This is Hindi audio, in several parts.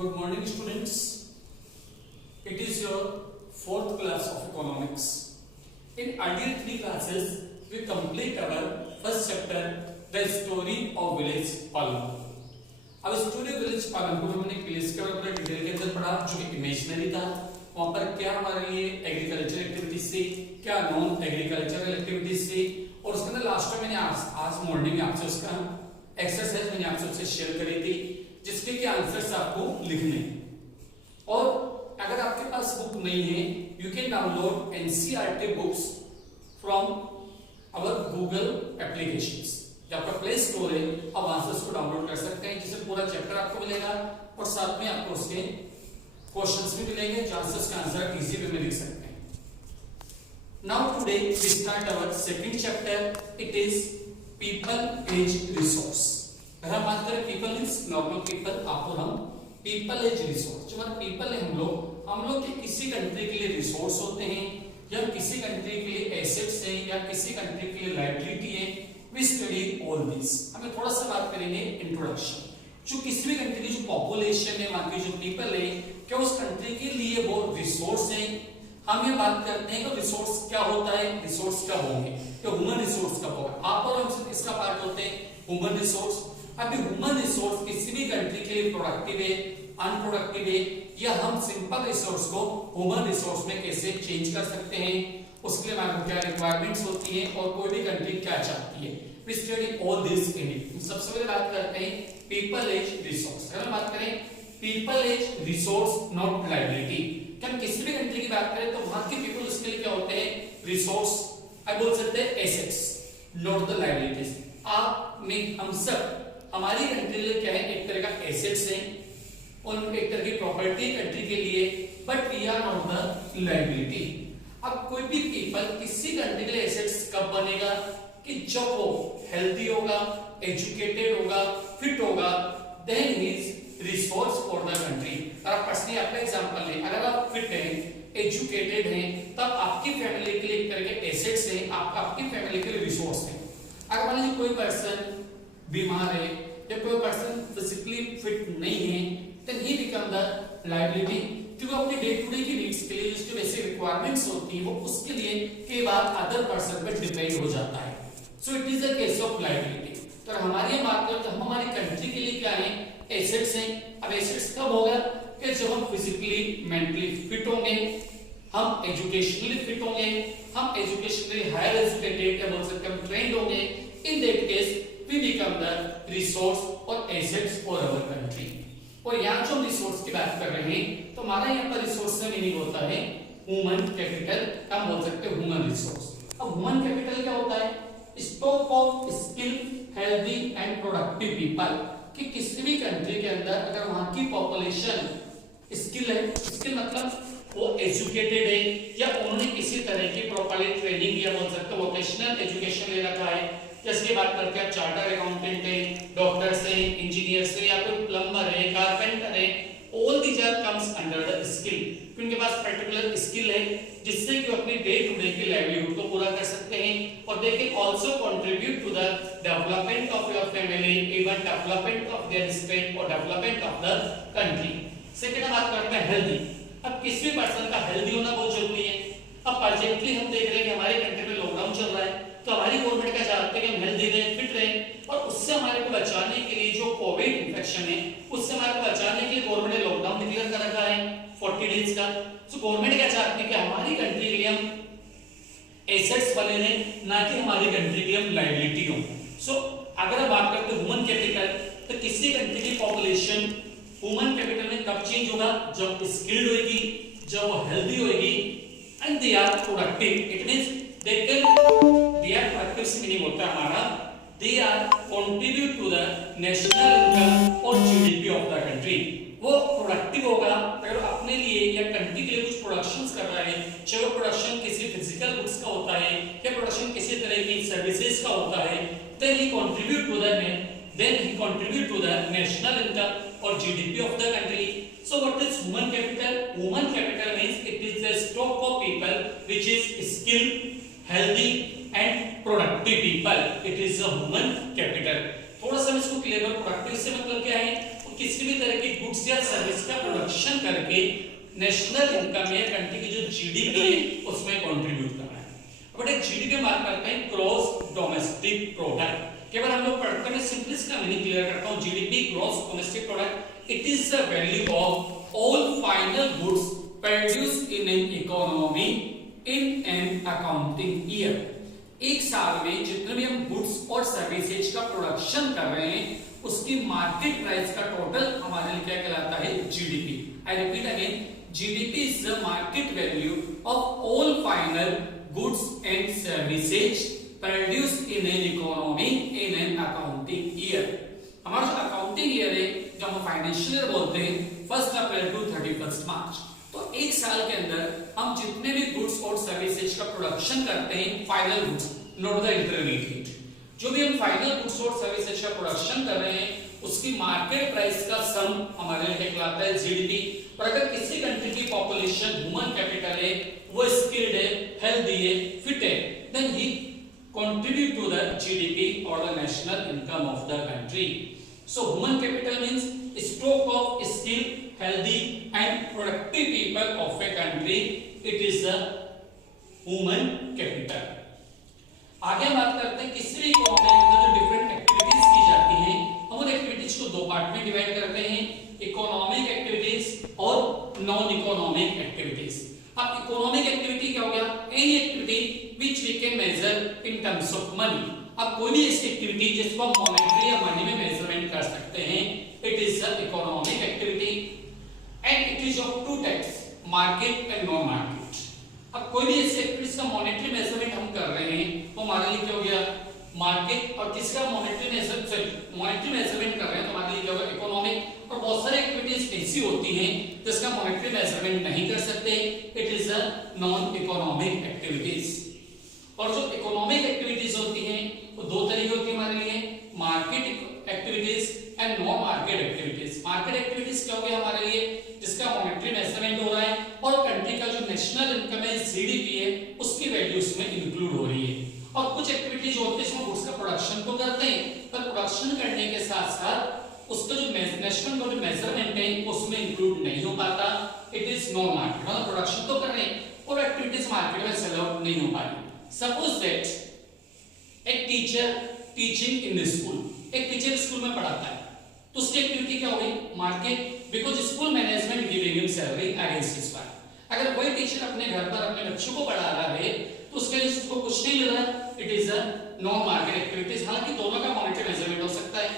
Good morning, students. It is your fourth class of economics. In earlier three classes, we complete our first chapter, the story of village Palanpur. अब स्टोरी विलेज पालनपुर में हमने प्लेस के बारे में डिटेल के अंदर पढ़ा, जो कि इमेजिनरी था। वहां पर क्या हमारे लिए एग्रीकल्चर एक्टिविटीज थी, क्या नॉन एग्रीकल्चरल एक्टिविटीज थी, और उसके अंदर लास्ट में मैंने आज मॉर्निंग में आपसे उसका एक्सरसाइज मैंने आपसे उससे शेयर करी थी, जिसके के आंसर्स आपको लिखने। और अगर आपके पास बुक नहीं है, you can download NCERT books from our Google applications. जो आपका प्ले स्टोर है, आप आंसर्स को डाउनलोड कर सकते हैं, जिससे पूरा चैप्टर आपको मिलेगा और साथ में आपको उसके क्वेश्चंस भी मिलेंगे, जो आंसर्स का आंसर इजी वे में लिख सकते हैं। Now today we start our second chapter, it is people as resource. अगर हम बात करें पीपल इज नॉर्मल पीपल, आप और हम, पीपल एज रिसोर्स, जो हमारे पीपल है, हम लोग के किसी कंट्री के लिए रिसोर्स होते हैं, या किसी कंट्री के लिए एसेट्स हैं, या किसी कंट्री के लिए लायबिलिटी है। We study all these। हमें थोड़ा सा बात करेंगे इंट्रोडक्शन। जो किसी भी कंट्री की जो पॉपुलेशन है, वहां की जो पीपल है, क्या उस कंट्री के लिए वो रिसोर्स है। हम ये बात करते हैं कि रिसोर्स क्या होता है, रिसोर्स क्या होंगे, तो ह्यूमन रिसोर्स कब होगा। आप और हम सिर्फ इसका पार्ट होते हैं ह्यूमन रिसोर्स। अभी ह्यूमन रिसोर्स किसी भी कंट्री के लिए प्रोडक्टिव है, अनप्रोडक्टिव है, या हम सिंपल रिसोर्स को ह्यूमन रिसोर्स में कैसे चेंज कर सकते हैं, उसके लिए हमारे क्या रिक्वायरमेंट्स होती है, और कोई भी कंट्री क्या चाहती है। We study all this in it। सबसे पहले बात करते हैं people एज रिसोर्स। अगर हम बात करें people as resource not liability, कि हम किसी भी कंट्री की बात करें तो वहां के पीपल उसके लिए क्या होते हैं, रिसोर्स। आई बोल सकते हैं एसेट्स, नॉट द लायबिलिटीज। आप में हम सब, हमारी कंट्री लिए क्या है, एक तरह का एसेट्स हैं, और एक तरह की प्रॉपर्टी कंट्री के लिए, but we are not the liability. अब कोई भी पीपल किसी कंट्री के लिए एसेट्स कब बनेगा, कि जब वो हेल्दी होगा, एजुकेटेड होगा, फिट होगा, then he is resource for the country. और आप पर्सनली अपना एग्जांपल लें, अगर आप फिट हैं, एजुकेटेड हैं, तब आपकी फैमिली के लिए एक तरह के एसेट्स हैं, आपकी फैमिली के लिए रिसोर्स हैं। अगर मान लीजिए कोई पर्सन बीमार है, या कोई पर्सन फिजिकली फिट नहीं है, then he become the liability, क्योंकि अपनी डे टू डे की नीड्स के लिए जो बेसिक रिक्वायरमेंट्स होती है, वो उसके लिए के बाद अदर पर्सन पे डिपेंड हो जाता है। So it is a case of liability. तो हमारी बात करें तो हम हमारी कंट्री के लिए क्या है, एसेट्स हैं। अब एसेट्स कब होगा, कि जब हम फिजिकली मेंटली फिट होंगे, हम एजुकेशनली फिट होंगे, हम एजुकेशनली हायर एजुकेटेड, क्या बोल सकते हैं, हम ट्रेंड होंगे। In that case we become the resource और एसेट्स फॉर आवर कंट्री। और यहाँ जो हम रिसोर्स की बात कर रहे हैं, तो हमारा यहाँ पर रिसोर्स का मीनिंग होता है ह्यूमन कैपिटल, हम बोल सकते हैं ह्यूमन रिसोर्स। अब ह्यूमन कैपिटल क्या होता है, stock of skill, healthy and productive people. कि किसी भी कंट्री के अंदर अगर वहां की पॉपुलेशन स्किल है, स्किल मतलब वो एजुकेटेड है, या उन्होंने किसी तरह की प्रॉपर्ली ट्रेनिंग या बोल सकते हो वोकेशनल एजुकेशन ले रखा है, जैसे बात करते हैं चार्टर्ड अकाउंटेंट है, डॉक्टर्स है, इंजीनियर्स है, या कोई प्लम्बर है, कारपेंटर है, all these are comes under the skill. उनके पास पर्टिकुलर स्किल है, जिससे कि अपनी डे टू डे की लाइवलीहुड को पूरा कर सकते हैं, और they can also contribute to the development of your family, even development of their state और development of the country. Second बात करते हैं हेल्दी। अब किसी भी पर्सन का हेल्दी होना बहुत जरूरी है। अब प्रेजेंटली हम देख रहे हैं कि हमारे कंट्री में लॉकडाउन चल रहा है, तो हमारी गवर्नमेंट का चाहते हैं कि हम हेल्दी रहें, फिट रहें, और उससे हमारे को बचाने के लिए जो कोविड इंफेक्शन है, उससे हमारे को बचाने के लिए गवर्नमेंट ने लॉकडाउन डिक्लेयर कर रखा है 40 डेज का। तो गवर्नमेंट क्या चाहती है कि हमारी कंट्री के लिए हम एसेट्स बने रहें, ना कि हमारी कंट्री के लिए हम लायबिलिटी हो। सो अगर हम बात करते हैं ह्यूमन कैपिटल, तो किसी कंट्री की पॉपुलेशन ह्यूमन कैपिटल में कब चेंज होगा, जब स्किल्ड होगी, जब वो हेल्दी होगी, and they are productive. It means they are productive से मीनिंग होता है हमारा they are contribute to the national income और जीडीपी ऑफ द कंट्री। वो प्रोडक्टिव होगा अगर अपने लिए या कंट्री के लिए कुछ प्रोडक्शंस कर रहा है, चाहे वो प्रोडक्शन किसी फिजिकल गुड्स का होता है, या प्रोडक्शन किसी तरह की सर्विसेज का होता है, then he contribute to the national income or GDP of the country. So what is human capital? Human capital means it is the stock of people which is skilled, healthy and productive people. It is a human capital. थोड़ा सा इसको क्लियर कर, प्रोडक्टिव से मतलब क्या है, किसी भी तरह की गुड्स या सर्विस का प्रोडक्शन करके नेशनल इनकम या कंट्री की जो जीडीपी है उसमें कंट्रीब्यूट कर रहा है। बट एक जीडीपी बात करते हैं ग्रॉस डोमेस्टिक प्रोडक्ट। केवल हम लोग पढ़ते हैं, सिंपली इसका मीनिंग क्लियर करता हूं। GDP gross domestic product, it is the value of all final goods produced in an economy in an accounting year. एक साल में जितने भी हम गुड्स और सर्विसेज का प्रोडक्शन कर रहे हैं उसकी मार्केट प्राइस का टोटल हमारे लिए क्या कहलाता है? GDP. I repeat again, GDP is the market value of all final goods and services produced in an economy in an accounting year. हमारा जो अकाउंटिंग ईयर है, जब हम फाइनेंशियल ईयर बोलते हैं 1 अप्रैल टू 31 मार्च, तो एक साल के अंदर हम जितने भी गुड्स और सर्विसेज का प्रोडक्शन करते हैं, final goods not the intermediate, जो भी हम फाइनल गुड्स और सर्विसेज का प्रोडक्शन कर रहे हैं उसकी मार्केट प्राइस का सम हमारे लिए कहलाता है जीडीपी। और अगर किसी कंट्री की पॉपुलेशन, ह्यूमन कैपिटल है, वो स्किल्ड है, हेल्दी है, फिट है, then he contribute to the GDP or the national income of the country. So human capital means stock of skilled, healthy and productive people of a country. It is the human capital. आगे हम बात करते हैं किसी भी इकोनॉमी के अंदर जो डिफरेंट एक्टिविटीज की जाती हैं, हम उन एक्टिविटीज को दो पार्ट में डिवाइड करते हैं, इकोनॉमिक एक्टिविटीज और नॉन इकोनॉमिक एक्टिविटीज। अब इकोनॉमिक एक्टिविटी क्या हो गया? Any activity which we can measure in terms of money। अब कोई भी ऐसी एक्टिविटी जिसको हम मॉनेटरी या मनी में मेजरमेंट कर सकते हैं, it is an economic activity and it is of two types, market and non market। अब कोई भी ऐसी एक्टिविटी का मॉनेटरी मेजरमेंट हम कर रहे हैं तो हमारे लिए क्या हो गया? मार्केट। और किसका मॉनेटरी मेजरमेंट कर रहे हैं तो हमारे लिए क्या होगा? इकोनॉमिक। और बहुत सारी एक्टिविटीज ऐसी होती हैं जिसका मॉनेटरी मेजरमेंट नहीं कर सकते, it is a non economic activities. और जो इकोनॉमिक एक्टिविटीज होती हैं वो दो तरीके होती है हमारे लिए, market activities and non market activities. Market activities क्या हो गया हमारे लिए? जिसका मॉनेटरी मेजरमेंट हो रहा है और कंट्री का जो नेशनल इनकम है, जीडीपी है, उसकी वैल्यू उसमें इंक्लूड हो रही है। और कुछ एक्टिविटीज होती है इसमें गुड्स का प्रोडक्शन तो करते हैं, पर प्रोडक्शन करने के साथ साथ उसका जो नेशनल का जो मेजरमेंट है उसमें इंक्लूड नहीं हो पाता, इट इज नॉन मार्केट। मतलब प्रोडक्शन तो कर रहे हैं और एक्टिविटीज मार्केट में सेल आउट नहीं हो पा रही। Suppose that a teacher teaching in the school, एक टीचर स्कूल में पढ़ाता है तो उसकी एक्टिविटी क्या होगी? Market, because school management giving him salary against his work. अगर कोई टीचर अपने घर पर अपने बच्चों को पढ़ा रहा है तो उसके लिए उसको कुछ नहीं मिल रहा है, it is a non market activities. हालांकि दोनों का मॉनेटरी मेजरमेंट हो सकता है,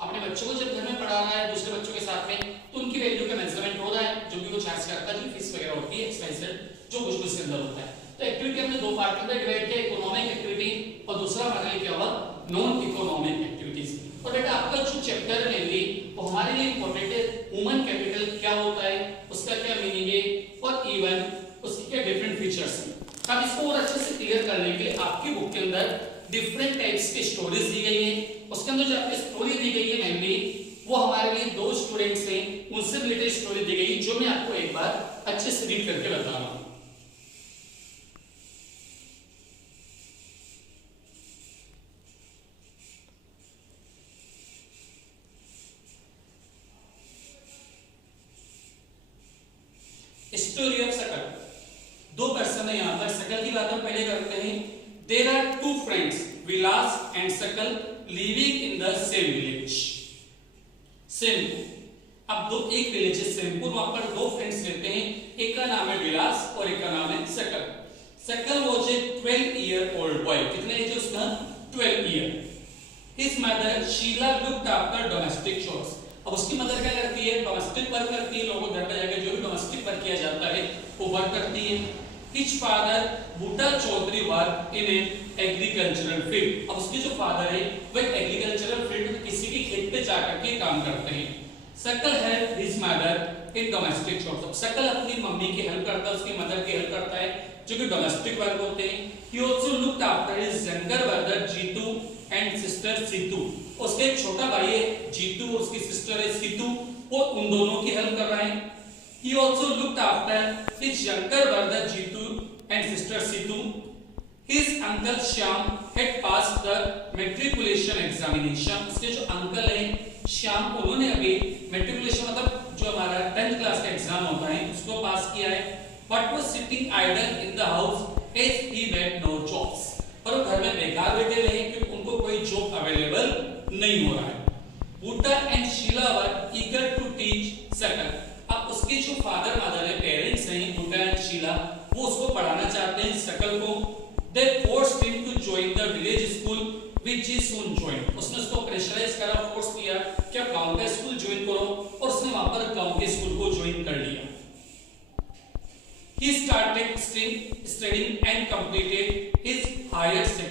अपने बच्चों को जब घर में पढ़ा रहा है दूसरे बच्चों के साथ में तो उनकी वैल्यू का मेजरमेंट हो रहा है, जो भी वो चार्ज करता है, जो फीस वगैरह होती है, एक्सपेंसेस जो कुछ उसके अंदर होता है। तो एक्टिविटी हमने दो पार्ट के अंदर डिवाइड किया, इकोनॉमिक एक्टिविटी और दूसरा हमारे लिए क्या हुआ? Non economic activities. और बेटा आपका जो चैप्टर है मेनली वो हमारे लिए इंपॉर्टेंट है, ह्यूमन कैपिटल क्या होता है, उसका क्या मीनिंग है और इवन उसके क्या डिफरेंट फीचर्स हैं। अब इसको और अच्छे से क्लियर करने के लिए आपकी बुक के अंदर डिफरेंट टाइप्स की स्टोरीज दी गई है। उसके अंदर जो आपकी स्टोरी दी गई है मेनली वो हमारे लिए दो स्टूडेंट्स हैं, उनसे रिलेटेड स्टोरी दी गई जो मैं आपको एक बार अच्छे से रीड करके बता रहा हूं। स्टोरी ऑफ सकल। दो पर्सन है यहां पर, सकल की बात हम पहले करते हैं। There are two friends, Vilas and Sakal, living in the same village, Sempur. अब दो एक विलेज है सेमपुर, वहां पर दो फ्रेंड्स रहते हैं, एक का नाम है विलास और एक का नाम है Sakal. Sakal was a 12 year old boy. कितने एज है उसका? 12 year. His mother Sheela looked after domestic chores. अब उसकी मदर क्या करती है? डोमेस्टिक वर्क करती है, लोगों घर पे जाकर जो भी डोमेस्टिक वर्क किया जाता है वो वर्क करती है। His father Boota Chaudhary work in an agricultural field. अब उसके जो फादर है वो एग्रीकल्चरल फील्ड में किसी भी खेत पे जाकर के काम करते हैं। सकल help his mother in domestic chores. सकल अपनी मम्मी की हेल्प करता है, उसकी मदर की हेल्प करता है जो कि डोमेस्टिक वर्क होते हैं। He also looked after his younger brother Jeetu and sister Seetu. उसके एक छोटा भाई है जीतू और उसकी सिस्टर है सीतू, वो उन दोनों की हेल्प कर रहा है। He also looked after his younger brother Jitu and sister Situ. His uncle Shyam had passed the matriculation examination. उसके जो अंकल हैं श्याम, उन्होंने अभी मेट्रिकुलेशन मतलब जो हमारा 10th क्लास का एग्जाम होता है उसको पास किया है, बट वो sitting idle in the house as he get no jobs, पर वो घर में बेकार बैठे रहे क्योंकि उनको कोई जॉब अवेलेबल नहीं हो रहा है। Buddha and Sheila were eager to teach Sakal. अब उसके जो फादर मदर है, पेरेंट्स हैं बुड्ढा एंड शीला, वो उसको पढ़ाना चाहते हैं सकल को। They forced him to join the village school, which he soon joined. उसने उसको प्रेशराइज करा, फोर्स किया कि आप गांव का स्कूल ज्वाइन करो, और उसने वहां पर गांव के स्कूल को ज्वाइन कर लिया। He started studying and completed his higher secondary